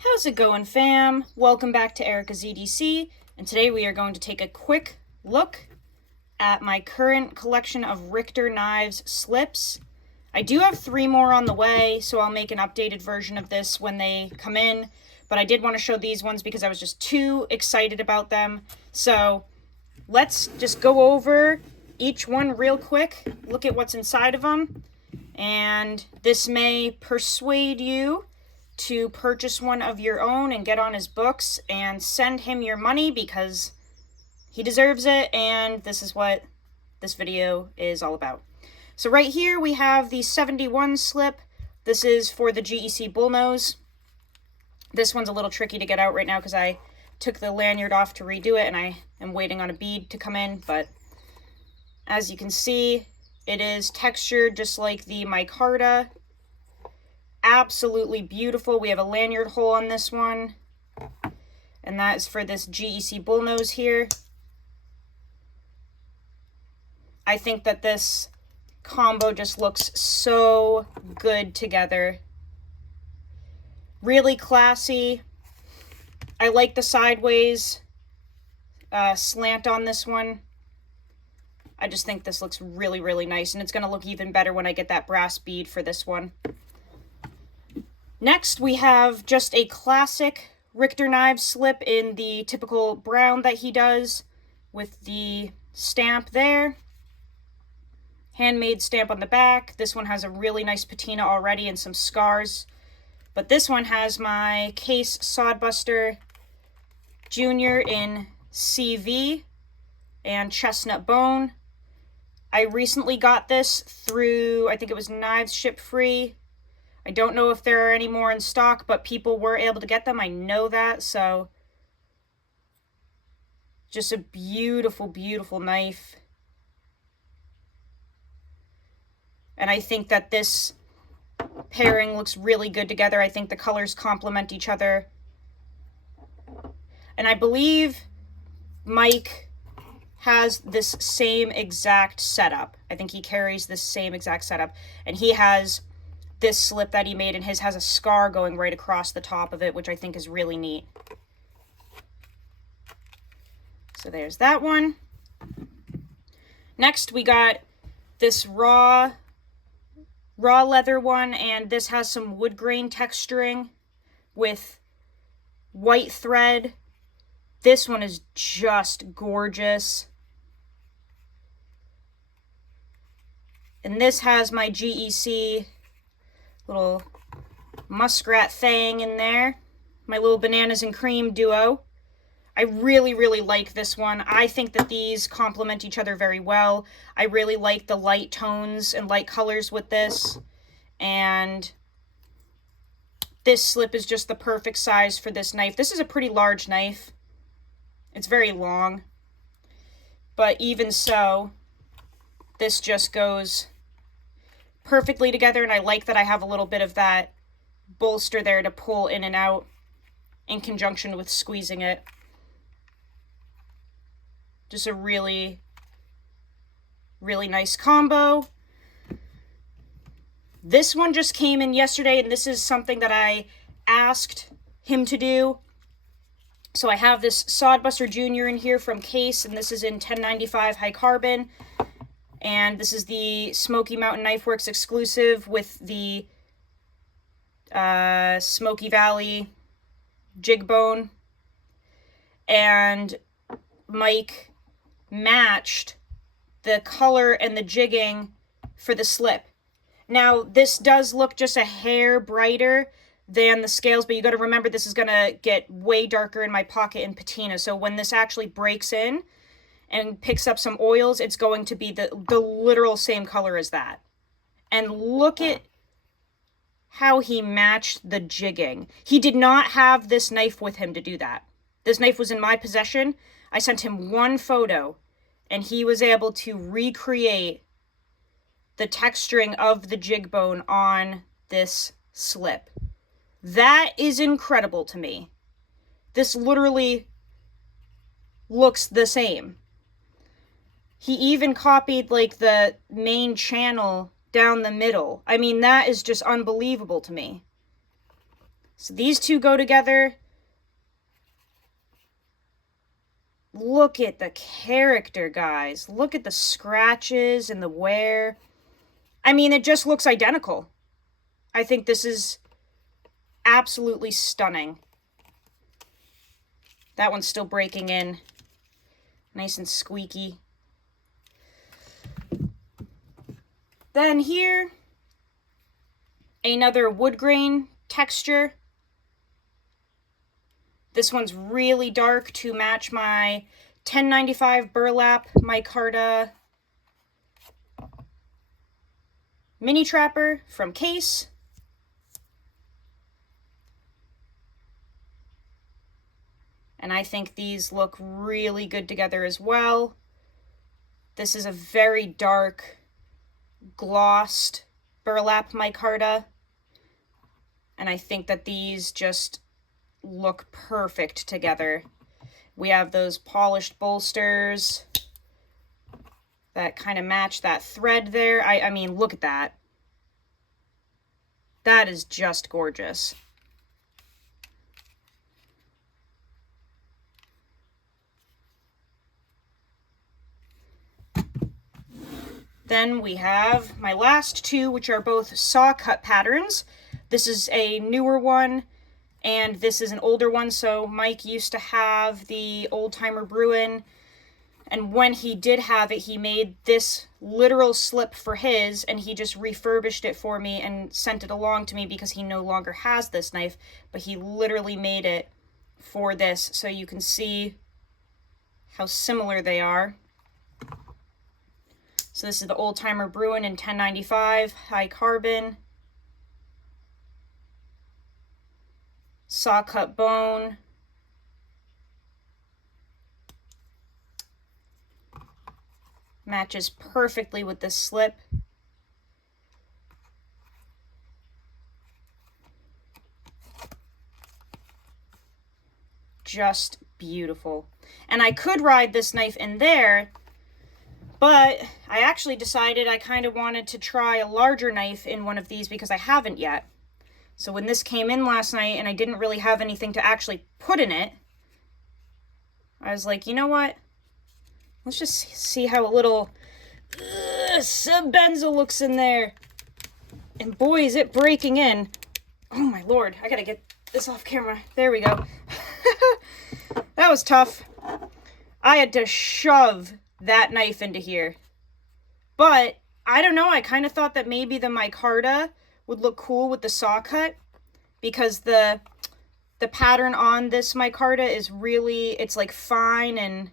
How's it going, fam? Welcome back to Erica's EDC, and today we are going to take a quick look at my current collection of Richter knives slips. I do have 3 more on the way, so I'll make an updated version of this when they come in, but I did want to show these ones because I was just too excited about them. So let's just go over each one real quick, look at what's inside of them, and this may persuade you to purchase one of your own and get on his books and send him your money because he deserves it, and this is what this video is all about. So right here we have the 71 slip. This is for the GEC bullnose. This one's a little tricky to get out right now because I took the lanyard off to redo it and I am waiting on a bead to come in, but as you can see, it is textured just like the Micarta. Absolutely beautiful. We have a lanyard hole on this one, and that is for this GEC bullnose here. I think that this combo just looks so good together. Really classy. I like the sideways slant on this one. I just think this looks really, really nice, and it's going to look even better when I get that brass bead for this one. Next, we have just a classic Richter knife slip in the typical brown that he does with the stamp there. Handmade stamp on the back. This one has a really nice patina already and some scars. But this one has my Case Sodbuster Junior in CV and chestnut bone. I recently got this through, I think it was Knives Ship Free. I don't know if there are any more in stock, but people were able to get them. I know that, so just a beautiful, beautiful knife. And I think that this pairing looks really good together. I think the colors complement each other. And I believe Mike has this same exact setup. I think he carries this same exact setup. And he has this slip that he made, and his has a scar going right across the top of it, which I think is really neat. So there's that one. Next, we got this raw leather one, and this has some wood grain texturing with white thread. This one is just gorgeous. And this has my GEC little muskrat thing in there. My little bananas and cream duo. I really, really like this one. I think that these complement each other very well. I really like the light tones and light colors with this. And this slip is just the perfect size for this knife. This is a pretty large knife. It's very long. But even so, this just goes perfectly together, and I like that I have a little bit of that bolster there to pull in and out in conjunction with squeezing it. Just a really, really nice combo. This one just came in yesterday, and this is something that I asked him to do. So I have this Sodbuster Junior in here from Case, and this is in 1095 high carbon. And this is the Smoky Mountain Knife Works exclusive with the Smoky Valley jig bone. And Mike matched the color and the jigging for the slip. Now, this does look just a hair brighter than the scales, but you got to remember this is going to get way darker in my pocket and patina. So when this actually breaks in and picks up some oils, it's going to be the literal same color as that. And look at how he matched the jigging. He did not have this knife with him to do that. This knife was in my possession. I sent him one photo, and he was able to recreate the texturing of the jig bone on this slip. That is incredible to me. This literally looks the same. He even copied like the main channel down the middle. I mean, that is just unbelievable to me. So these two go together. Look at the character, guys. Look at the scratches and the wear. I mean, it just looks identical. I think this is absolutely stunning. That one's still breaking in. Nice and squeaky. Then here, another wood grain texture. This one's really dark to match my 1095 burlap micarta mini trapper from Case. And I think these look really good together as well. This is a very dark glossed burlap micarta. And I think that these just look perfect together. We have those polished bolsters that kind of match that thread there. I mean, look at that. That is just gorgeous. Then we have my last two, which are both saw cut patterns. This is a newer one, and this is an older one. So Mike used to have the Old Timer Bruin, and when he did have it, he made this literal slip for his, and he just refurbished it for me and sent it along to me because he no longer has this knife, but he literally made it for this, so you can see how similar they are. So this is the Old Timer Bruin in 1095, high carbon. Saw cut bone. Matches perfectly with this slip. Just beautiful. And I could ride this knife in there, but I actually decided I kind of wanted to try a larger knife in one of these because I haven't yet. So when this came in last night and I didn't really have anything to actually put in it, I was like, you know what? Let's just see how a little sub-benzo looks in there. And boy, is it breaking in. Oh my lord, I gotta get this off camera. There we go. That was tough. I had to shove that knife into here. But I don't know, I kind of thought that maybe the micarta would look cool with the saw cut, because the pattern on this micarta is really, it's like fine, and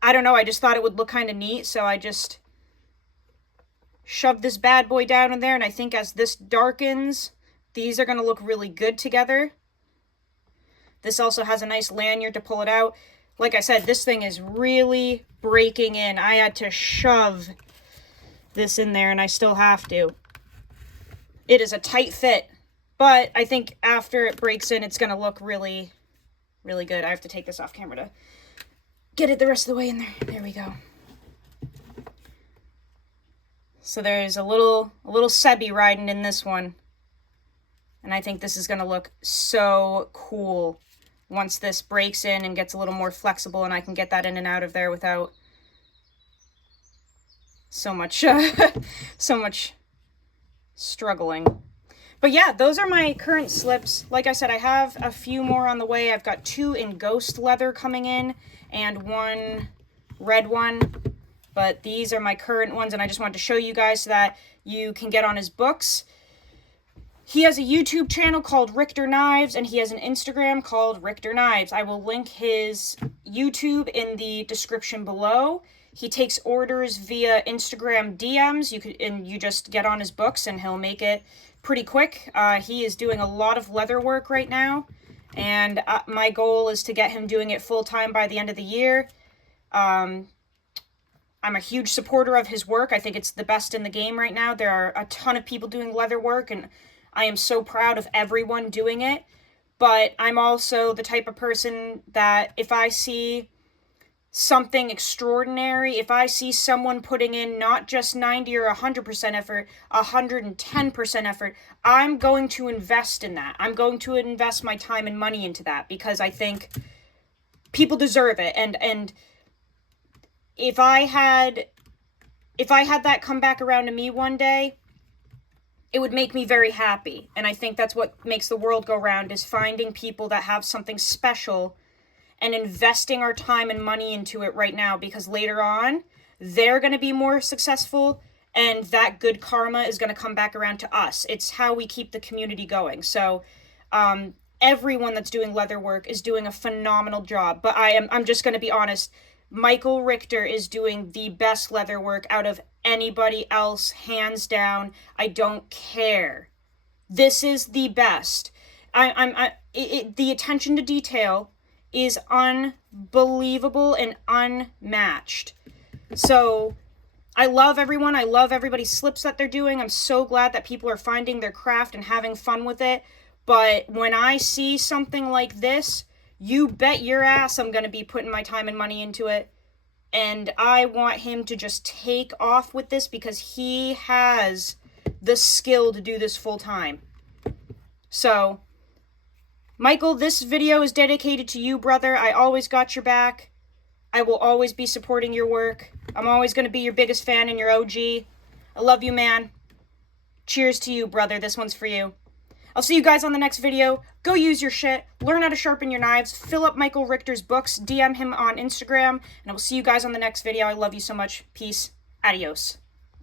I don't know, I just thought it would look kind of neat, so I just shoved this bad boy down in there, and I think as this darkens, these are going to look really good together. This also has a nice lanyard to pull it out. Like I said, this thing is really breaking in. I had to shove this in there, and I still have to. It is a tight fit, but I think after it breaks in, it's going to look really, really good. I have to take this off camera to get it the rest of the way in there. There we go. So there's a little Sebi riding in this one. And I think this is going to look so cool once this breaks in and gets a little more flexible, and I can get that in and out of there without so much struggling. But yeah, those are my current slips. Like I said, I have a few more on the way. I've got 2 in ghost leather coming in and 1 red one. But these are my current ones, and I just wanted to show you guys so that you can get on his books. He has a YouTube channel called Richter Knives, and he has an Instagram called Richter Knives. I will link his YouTube in the description below. He takes orders via Instagram DMs. You just get on his books, and he'll make it pretty quick. He is doing a lot of leather work right now, and my goal is to get him doing it full-time by the end of the year. I'm a huge supporter of his work. I think it's the best in the game right now. There are a ton of people doing leather work, and I am so proud of everyone doing it. But I'm also the type of person that if I see something extraordinary, if I see someone putting in not just 90 or 100% effort, 110% effort, I'm going to invest in that. I'm going to invest my time and money into that because I think people deserve it. And if I had that come back around to me one day, it would make me very happy. And I think that's what makes the world go round, is finding people that have something special and investing our time and money into it right now, because later on they're going to be more successful and that good karma is going to come back around to us. It's how we keep the community going. So everyone that's doing leather work is doing a phenomenal job, but I'm just going to be honest, Michael Richter is doing the best leather work out of anybody else, hands down. I don't care. This is the best. The attention to detail is unbelievable and unmatched. So I love everyone. I love everybody's slips that they're doing. I'm so glad that people are finding their craft and having fun with it. But when I see something like this, you bet your ass I'm going to be putting my time and money into it. And I want him to just take off with this because he has the skill to do this full time. So, Michael, this video is dedicated to you, brother. I always got your back. I will always be supporting your work. I'm always going to be your biggest fan and your OG. I love you, man. Cheers to you, brother. This one's for you. I'll see you guys on the next video. Go use your shit. Learn how to sharpen your knives. Fill up Michael Richter's books. DM him on Instagram. And I will see you guys on the next video. I love you so much. Peace. Adios.